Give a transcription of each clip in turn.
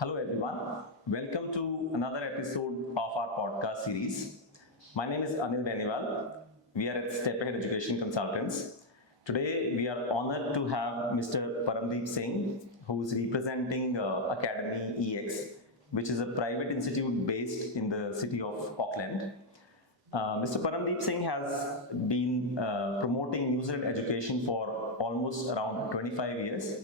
Hello everyone, welcome to another episode of our podcast series. My name is Anil Beniwal. We are at Step Ahead Education Consultants. Today we are honored to have Mr. Paramdip Singh, who is representing Academy EX, which is a private institute based in the city of Auckland. Mr. Paramdip Singh has been promoting New Zealand education for almost around 25 years.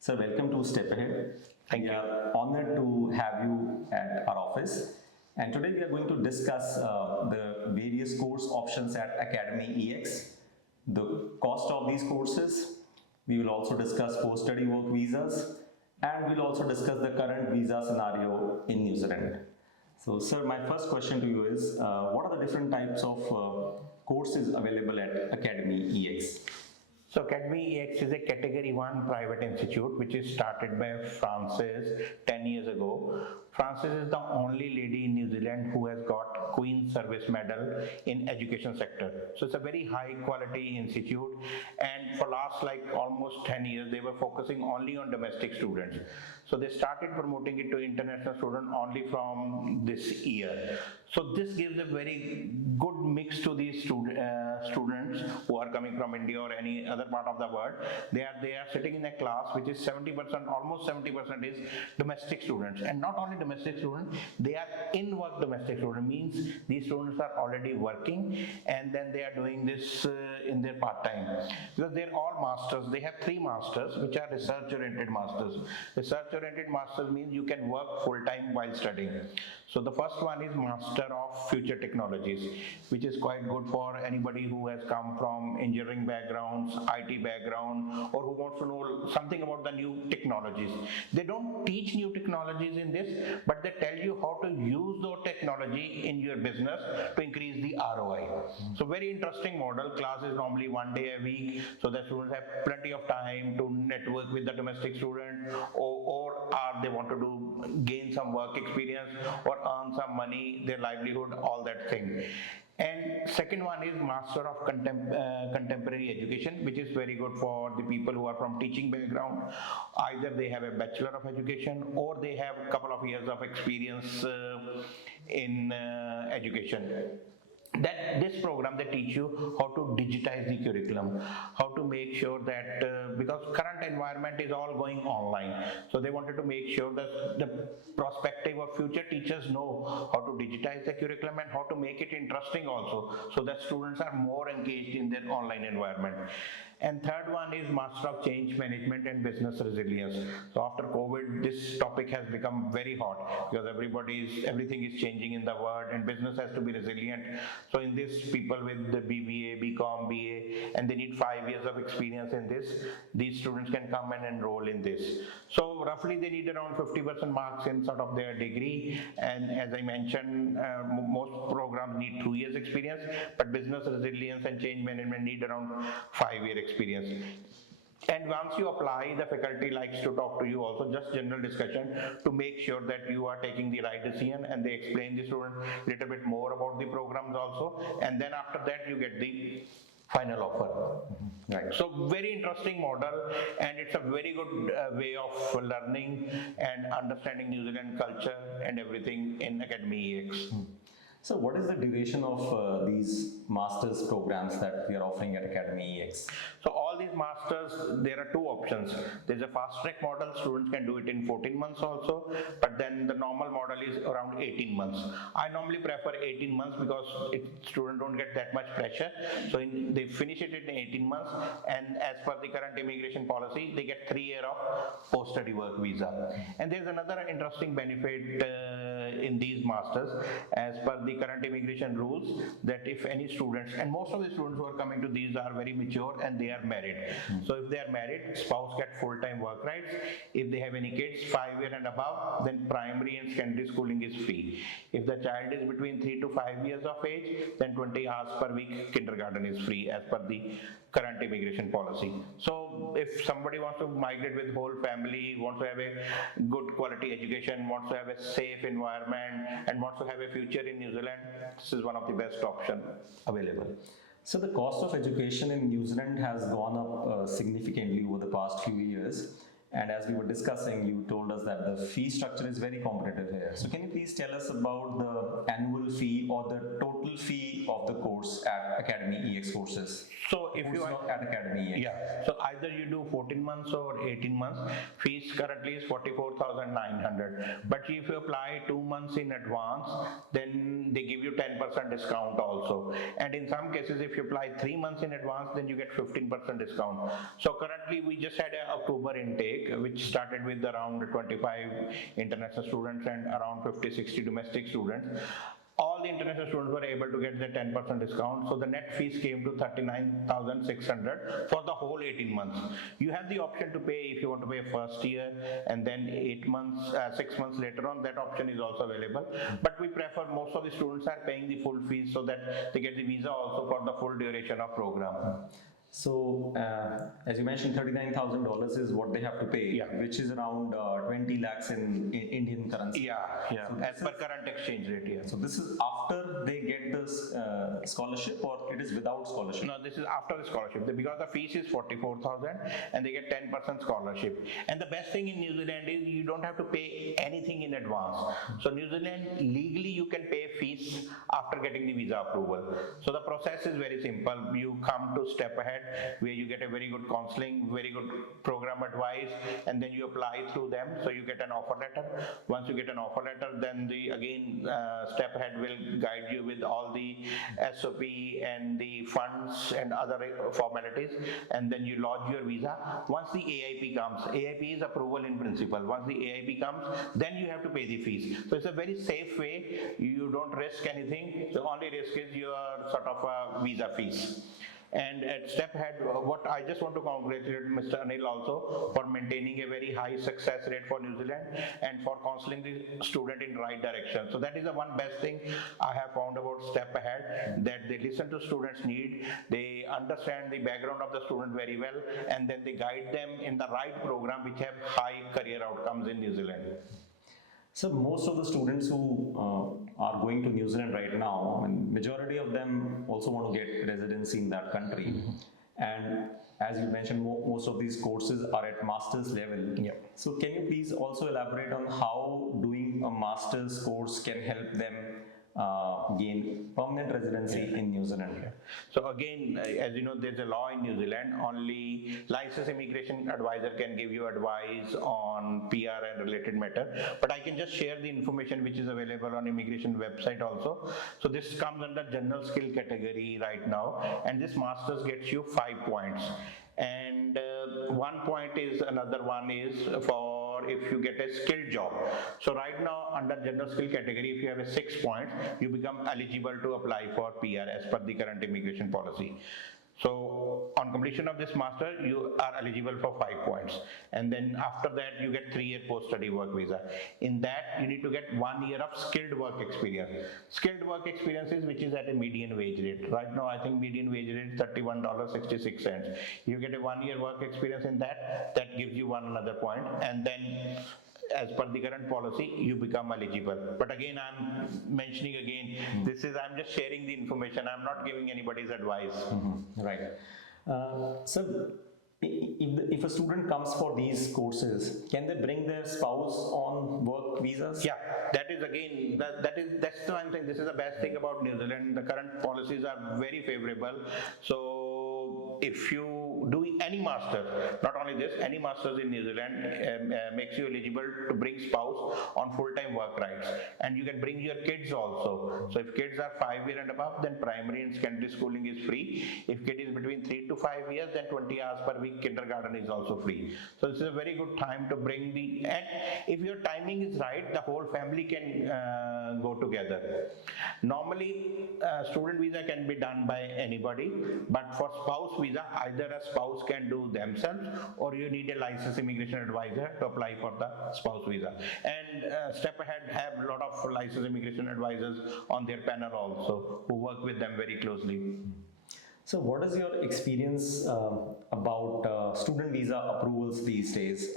Sir, welcome to Step Ahead. Thank you. We are honored to have you at our office. And today we are going to discuss the various course options at Academy EX, the cost of these courses. We will also discuss post-study work visas, and we'll also discuss the current visa scenario in New Zealand. So, sir, my first question to you is, what are the different types of courses available at Academy EX? So Academy EX is a Category 1 private institute which is started by Frances 10 years ago. Frances is the only lady in New Zealand who has got Queen's Service Medal in education sector. So it's a very high quality institute, and for last almost 10 years they were focusing only on domestic students. So they started promoting it to international students only from this year. So this gives a very good mix to these students who are coming from India or any other part of the world. They are sitting in a class which is 70%, almost 70% is domestic students, and not only domestic students, they are in work domestic students. Means these students are already working and then they are doing this in their part time, because they're all masters. They have 3 masters which are research oriented masters. Research oriented masters means you can work full time while studying. So the first one is Master of Future Technologies, which is quite good for anybody who has come from engineering backgrounds, IT background, or who wants to know something about the new technologies. They don't teach new technologies in this, but they tell you how to use those technology in your business to increase the ROI. So very interesting model. Class is normally 1 day a week, so that students have plenty of time to network with the domestic student, or they want to gain some work experience or earn some money, their livelihood, all that thing. And second one is Master of Contemporary Education, which is very good for the people who are from teaching background. Either they have a Bachelor of Education or they have a couple of years of experience in education. That this program, they teach you how to digitize the curriculum, how to make sure that because current environment is all going online, so they wanted to make sure that the prospective or future teachers know how to digitize the curriculum and how to make it interesting also, so that students are more engaged in their online environment. And third one is Master of Change Management and Business Resilience. So after COVID, this topic has become very hot, because everything is changing in the world and business has to be resilient. So in this, people with the BBA, BCom, BA, and they need 5 years of experience in this, these students can come and enroll in this. So roughly they need around 50% marks in sort of their degree, and as I mentioned, most programs need 2 years experience, but business resilience and change management need around 5-year experience. And once you apply, the faculty likes to talk to you also, just general discussion, to make sure that you are taking the right decision, and they explain the student a little bit more about the programs also, and then after that you get the final offer. Right. So very interesting model, and it's a very good way of learning and understanding New Zealand culture and everything in Academy EX. So what is the duration of these master's programs that we are offering at Academy EX? So all these masters, there are 2 options. There's a fast track model, students can do it in 14 months also, but then the normal model is around 18 months. I normally prefer 18 months because students don't get that much pressure. So they finish it in 18 months, and as per the current immigration policy, they get 3 years of post-study work visa. And there's another interesting benefit in these masters, as per the current immigration rules, that if any students, and most of the students who are coming to these are very mature and they are married. So if they are married, spouse get full-time work rights. If they have any kids 5 years and above, then primary and secondary schooling is free. If the child is between 3 to 5 years of age, then 20 hours per week kindergarten is free as per the current immigration policy. So if somebody wants to migrate with whole family, wants to have a good quality education, wants to have a safe environment, and wants to have a future in New Zealand, this is one of the best options available. So the cost of education in New Zealand has gone up significantly over the past few years. And as we were discussing, you told us that the fee structure is very competitive here. So can you please tell us about the annual fee or the total fee of the course at Academy EX courses? So if you are at Academy EX. yeah, so either you do 14 months or 18 months, fees currently is 44,900. But if you apply 2 months in advance, then they give you 10% discount also. And in some cases, if you apply 3 months in advance, then you get 15% discount. So currently we just had an October intake, which started with around 25 international students and around 50-60 domestic students. All the international students were able to get the 10% discount. So the net fees came to 39,600 for the whole 18 months. You have the option to pay if you want to pay first year and then 6 months later on, that option is also available. But we prefer most of the students are paying the full fees so that they get the visa also for the full duration of program. So, as you mentioned, $39,000 is what they have to pay, which is around 20 lakhs in Indian currency. Yeah. So as per current exchange rate, yeah. So this is after they get the scholarship, or it is without scholarship? No, this is after the scholarship, because the fees is 44,000 and they get 10% scholarship. And the best thing in New Zealand is you don't have to pay anything in advance. So New Zealand, legally you can pay fees after getting the visa approval. So the process is very simple. You come to Step Ahead, where you get a very good counseling, very good program advice, and then you apply through them. So you get an offer letter. Once you get an offer letter, then Step Ahead will guide you with all the SOP and the funds and other formalities, and then you lodge your visa. Once the AIP comes, AIP is approval in principle. Once the AIP comes, then you have to pay the fees. So it's a very safe way. You don't risk anything. The only risk is your sort of visa fees. And at Step Ahead, what I just want to congratulate Mr. Anil also for maintaining a very high success rate for New Zealand and for counseling the student in right direction. So that is the one best thing I have found about Step Ahead, that they listen to students' need, they understand the background of the student very well, and then they guide them in the right program which have high career outcomes in New Zealand. So most of the students who are going to New Zealand right now, majority of them also want to get residency in that country. And as you mentioned, most of these courses are at master's level. So can you please also elaborate on how doing a master's course can help them gain permanent residency in New Zealand? So again, as you know, there's a law in New Zealand, only licensed immigration advisor can give you advice on PR and related matter, but I can just share the information which is available on immigration website also. So this comes under general skill category right now, and this masters gets you 5 points. And 1 point is, another one is for if you get a skilled job. So right now under general skill category, if you have a 6 points, you become eligible to apply for PR as per the current immigration policy. So on completion of this master, you are eligible for 5 points. And then after that, you get 3-year post-study work visa. In that, you need to get 1 year of skilled work experience. Skilled work experience is which is at a median wage rate. Right now, I think median wage rate is $31.66. You get a 1 year work experience in that, that gives you another point. And then as per the current policy, you become eligible. But again, I'm mentioning again, I'm just sharing the information. I'm not giving anybody's advice. Right. So if a student comes for these courses, can they bring their spouse on work visas? Yeah, that is again, that's the one thing. This is the best thing about New Zealand. The current policies are very favorable. So if you do any master, not only this, any masters in New Zealand makes you eligible to bring spouse on full-time work rights, and you can bring your kids also. So if kids are 5 years and above, then primary and secondary schooling is free. If kid is between 3 to 5 years, then 20 hours per week kindergarten is also free. So this is a very good time to bring and if your timing is right, the whole family can go together. Normally student visa can be done by anybody, but for spouse visa, either a spouse can do themselves, or you need a licensed immigration advisor to apply for the spouse visa. And Step Ahead have a lot of licensed immigration advisors on their panel also, who work with them very closely. So what is your experience about student visa approvals these days?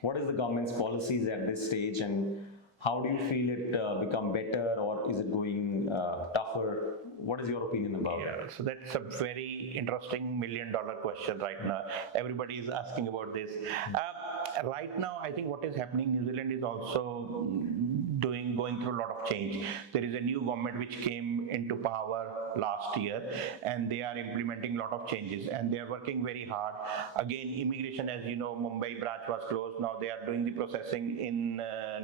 What is the government's policies at this stage, and how do you feel it become better, or is it going tougher? What is your opinion about it? So that's a very interesting $1 million question right now. Everybody is asking about this. Right now, I think what is happening, New Zealand is also going through a lot of change. There is a new government which came into power last year, and they are implementing a lot of changes, and they are working very hard. Again, immigration, as you know, Mumbai branch was closed. Now they are doing the processing in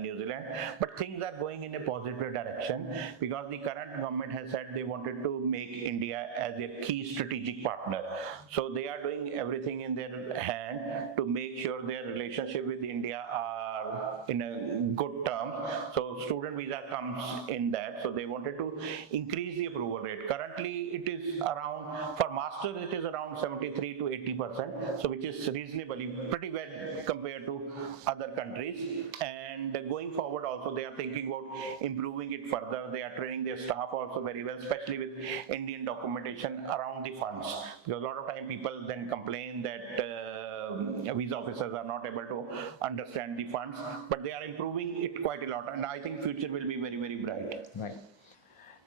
New Zealand, but things are going in a positive direction because the current government has said they wanted to make India as a key strategic partner. So they are doing everything in their hand to make sure their relationship with India are in a good terms. So student visa comes in that. So they wanted to increase the approval rate. Currently it is around, for masters it is around 73 to 80%, so which is reasonably pretty well compared to other countries. And going forward also they are thinking about improving it further. They are training their staff also very well, especially with Indian documentation around the funds, because a lot of time people then complain that visa officers are not able to understand the funds, but they are improving it quite a lot, and I think future will be very, very bright. Right.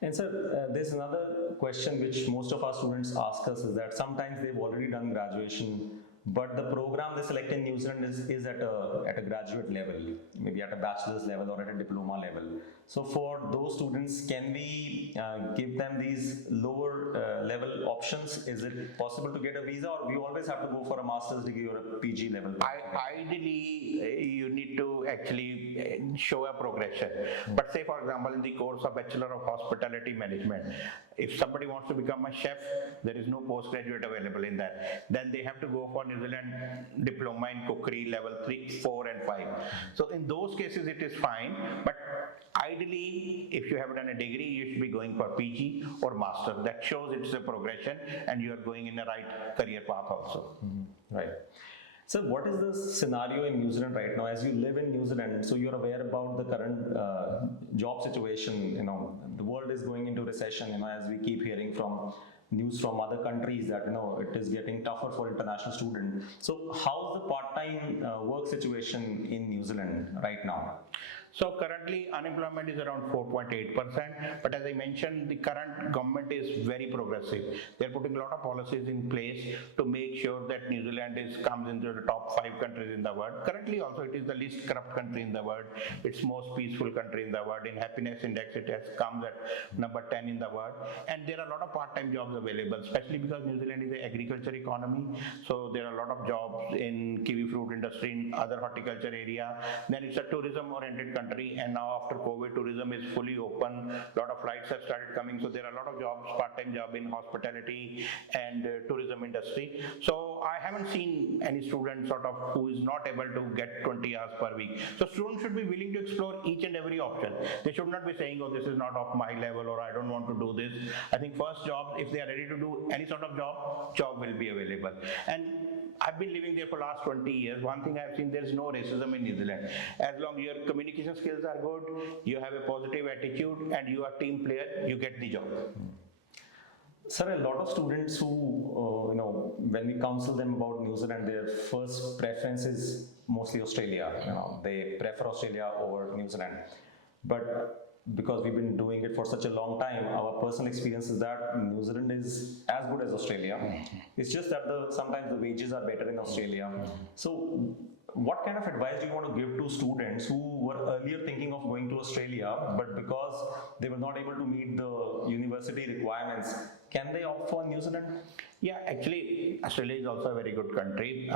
And sir, there's another question which most of our students ask us is that sometimes they've already done graduation, but the program they select in New Zealand is at a graduate level, maybe at a bachelor's level or at a diploma level. So for those students, can we give them these lower level options? Is it possible to get a visa, or we always have to go for a master's degree or a PG level? Ideally, you need to actually show a progression. But say for example, in the course of Bachelor of Hospitality Management, if somebody wants to become a chef, there is no postgraduate available in that. Then they have to go for New Zealand diploma in cookery level 3, 4 and 5. So in those cases it is fine, but ideally if you have done a degree, you should be going for PG or master. That shows it's a progression and you are going in the right career path also. Right. So what is the scenario in New Zealand right now? As you live in New Zealand, so you're aware about the current job situation. The world is going into recession, as we keep hearing from news from other countries that it is getting tougher for international students. So how's the part-time work situation in New Zealand right now? So currently unemployment is around 4.8%, but as I mentioned, the current government is very progressive. They're putting a lot of policies in place to make sure that New Zealand comes into the top 5 countries in the world. Currently also it is the least corrupt country in the world. It's most peaceful country in the world. In happiness index it has come at number 10 in the world. And there are a lot of part-time jobs available, especially because New Zealand is an agriculture economy. So there are a lot of jobs in kiwi fruit industry, in other horticulture area. Then it's a tourism oriented country. And now after COVID, tourism is fully open. A lot of flights have started coming. So there are a lot of jobs, part-time job in hospitality and tourism industry. So I haven't seen any student who is not able to get 20 hours per week. So students should be willing to explore each and every option. They should not be saying, oh, this is not of my level, or I don't want to do this. I think first job, if they are ready to do any sort of job will be available. And I've been living there for the last 20 years. One thing I've seen, there's no racism in New Zealand. As long as your communication skills are good, you have a positive attitude, and you are a team player, you get the job. Sir, a lot of students who, when we counsel them about New Zealand, their first preference is mostly Australia. They prefer Australia over New Zealand. But because we've been doing it for such a long time, our personal experience is that New Zealand is as good as Australia. It's just that sometimes the wages are better in Australia. So what kind of advice do you want to give to students who were earlier thinking of going to Australia, but because they were not able to meet the university requirements, can they opt for New Zealand? Yeah, actually, Australia is also a very good country.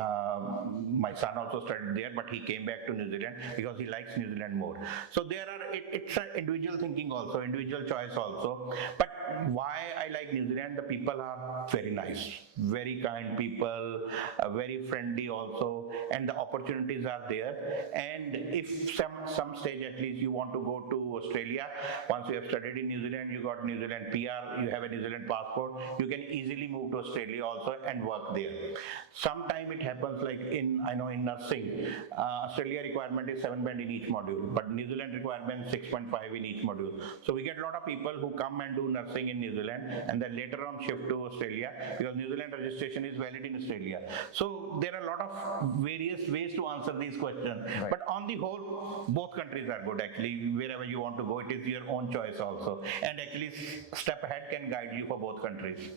My son also studied there, but he came back to New Zealand because he likes New Zealand more. So it's an individual thinking also, individual choice also. But why I like New Zealand, the people are very nice, very kind people, very friendly also, and the opportunities are there. And if some stage at least you want to go to Australia, once you have studied in New Zealand, you got New Zealand PR, you have a New Zealand passport, you can easily move to Australia also and work there. Sometime it happens like in nursing, Australia requirement is 7 band in each module, but New Zealand requirement 6.5 in each module. So we get a lot of people who come and do nursing in New Zealand and then later on shift to Australia because New Zealand registration is valid in Australia. So there are a lot of various ways to answer these questions. Right. But on the whole, both countries are good actually. Wherever you want to go, it is your own choice also. And actually Step Ahead can guide you for both countries.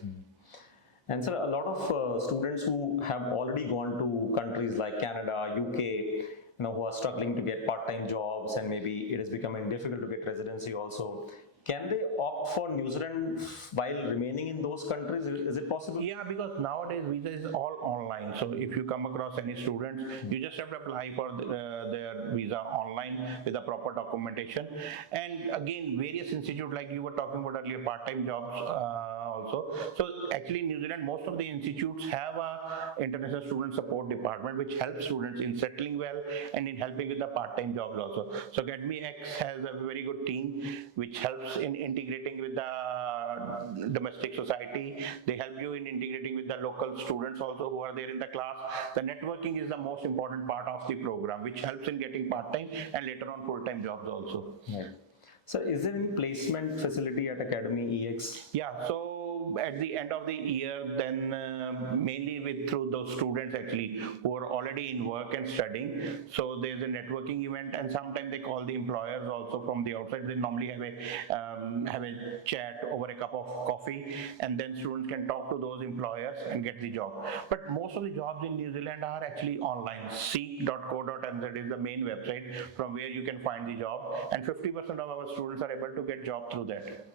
And sir, a lot of students who have already gone to countries like Canada, UK, who are struggling to get part-time jobs, and maybe it is becoming difficult to get residency also. Can they opt for New Zealand while remaining in those countries? Is it possible? Yeah, because nowadays visa is all online. So if you come across any students, you just have to apply for their visa online with the proper documentation. And again, various institutes like you were talking about earlier, part-time jobs also. So actually in New Zealand, most of the institutes have a international student support department which helps students in settling well and in helping with the part-time jobs also. So 𝐓𝒂𝒂𝒍 has a very good team which helps in integrating with the domestic society. They help you in integrating with the local students also who are there in the class. The networking is the most important part of the program, which helps in getting part-time and later on full-time jobs also. Right. So is there any placement facility at Academy EX? Yeah, so at the end of the year, then mainly through those students actually who are already in work and studying. So there's a networking event, and sometimes they call the employers also from the outside. They normally have a chat over a cup of coffee, and then students can talk to those employers and get the job. But most of the jobs in New Zealand are actually online. 𝐶.co.nz is the main website from where you can find the job, and 50% of our students are able to get job through that.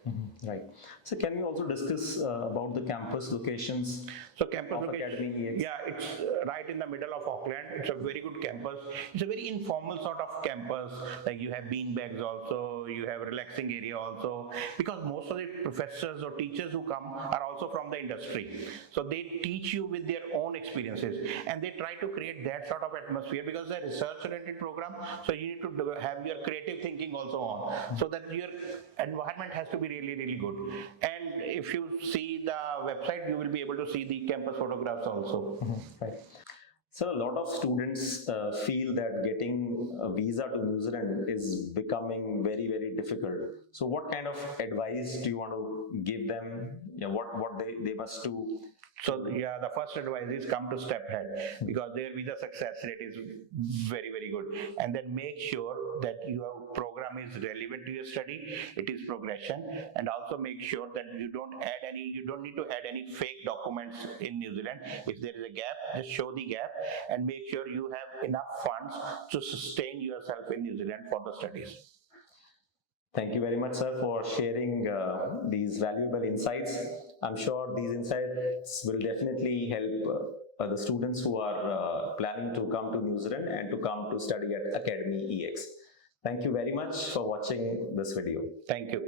Right. So can you also discuss about the campus locations? So campus of location, Academy EX? yeah, it's right in the middle of Auckland. It's a very good campus. It's a very informal sort of campus. Like you have beanbags also, you have relaxing area also, because most of the professors or teachers who come are also from the industry. So they teach you with their own experiences, and they try to create that sort of atmosphere because it's a research-oriented program. So you need to have your creative thinking also on, so that your environment has to be really, really good. And if you see the website, you will be able to see the campus photographs also. Right. So a lot of students feel that getting a visa to New Zealand is becoming very, very difficult. So what kind of advice do you want to give them? Yeah, what they must do? So yeah, the first advice is come to 𝒓𝒂𝒂𝒄, because their visa success rate is very, very good. And then make sure that your program is relevant to your study, it is progression, and also make sure that you don't need to add any fake documents in New Zealand. If there is a gap, just show the gap and make sure you have enough funds to sustain yourself in New Zealand for the studies. Thank you very much, sir, for sharing these valuable insights. I'm sure these insights will definitely help the students who are planning to come to New Zealand and to come to study at Academy EX. Thank you very much for watching this video. Thank you.